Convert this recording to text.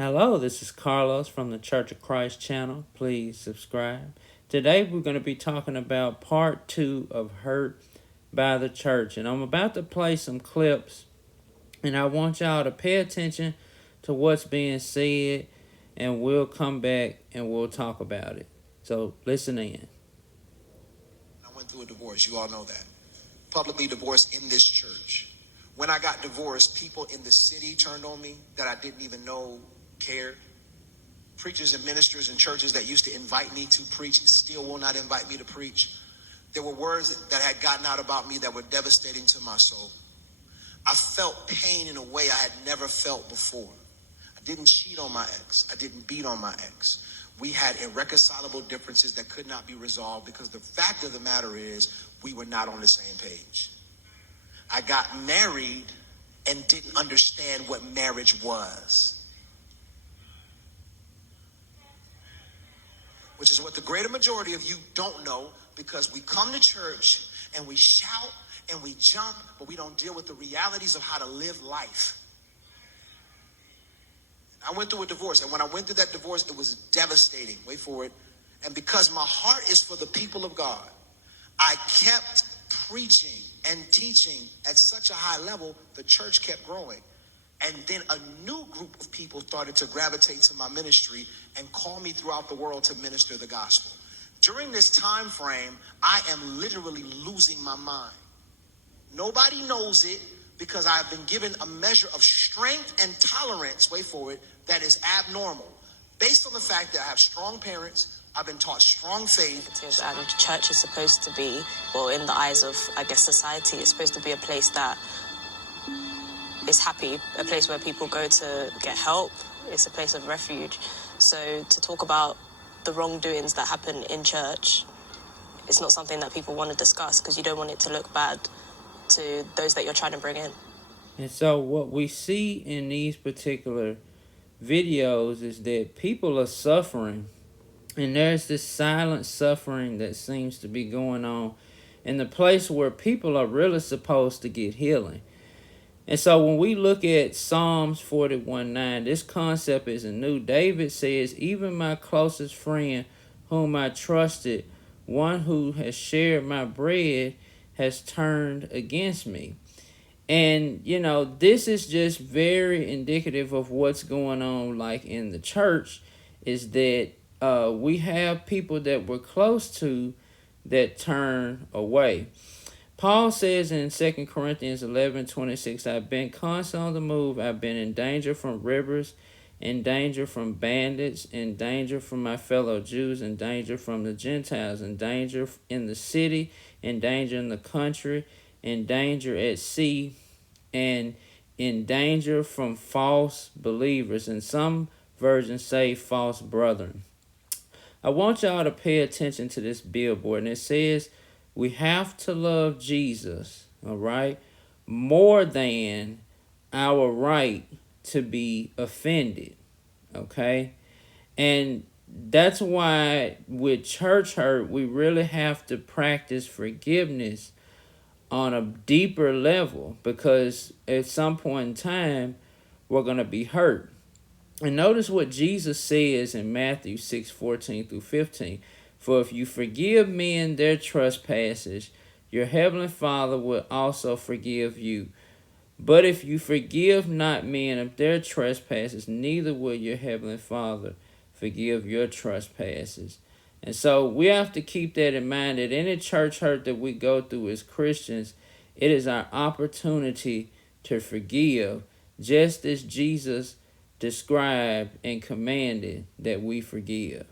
Hello, this is Carlos from the Church of Christ channel. Please subscribe. Today we're going to be talking about part 2 of Hurt by the Church. And I'm about to play some clips, and I want y'all to pay attention to what's being said, and we'll come back and we'll talk about it. So listen in. I went through a divorce. You all know that. Publicly divorced in this church. When I got divorced, people in the city turned on me that I didn't even know cared. Preachers and ministers in churches that used to invite me to preach still will not invite me to preach. There were words that had gotten out about me that were devastating to my soul. I felt pain in a way I had never felt before. I didn't cheat on my ex. I didn't beat on my ex. We had irreconcilable differences that could not be resolved because the fact of the matter is we were not on the same page. I got married and didn't understand what marriage was, which is what the greater majority of you don't know, because we come to church and we shout and we jump, but we don't deal with the realities of how to live life. I went through a divorce, and when I went through that divorce, it was devastating. Wait for it. And because my heart is for the people of God, I kept preaching and teaching at such a high level, the church kept growing. And then a new group of people started to gravitate to my ministry and call me throughout the world to minister the gospel. During this time frame, I am literally losing my mind. Nobody knows it because I've been given a measure of strength and tolerance, wait for it, that is abnormal. Based on the fact that I have strong parents, I've been taught strong faith. And church is supposed to be, well, in the eyes of, society, it's supposed to be a place that is happy, a place where people go to get help. It's a place of refuge. So to talk about the wrongdoings that happen in church, it's not something that people want to discuss because you don't want it to look bad to those that you're trying to bring in. And so what we see in these particular videos is that people are suffering, and there's this silent suffering that seems to be going on in the place where people are really supposed to get healing. And so when we look at Psalms 41:9, this concept isn't new. David says, even my closest friend whom I trusted, one who has shared my bread, has turned against me. And, this is just very indicative of what's going on, like in the church, is that we have people that we're close to that turn away. Paul says in 2 Corinthians 11:26, I've been constantly on the move. I've been in danger from rivers, in danger from bandits, in danger from my fellow Jews, in danger from the Gentiles, in danger in the city, in danger in the country, in danger at sea, and in danger from false believers. And some versions say false brethren. I want y'all to pay attention to this billboard, and it says we have to love Jesus, all right, more than our right to be offended, okay? And that's why with church hurt, we really have to practice forgiveness on a deeper level, because at some point in time, we're going to be hurt. And notice what Jesus says in Matthew 6:14-15. For if you forgive men their trespasses, your heavenly Father will also forgive you. But if you forgive not men of their trespasses, neither will your heavenly Father forgive your trespasses. And so we have to keep that in mind, that any church hurt that we go through as Christians, it is our opportunity to forgive, just as Jesus described and commanded that we forgive.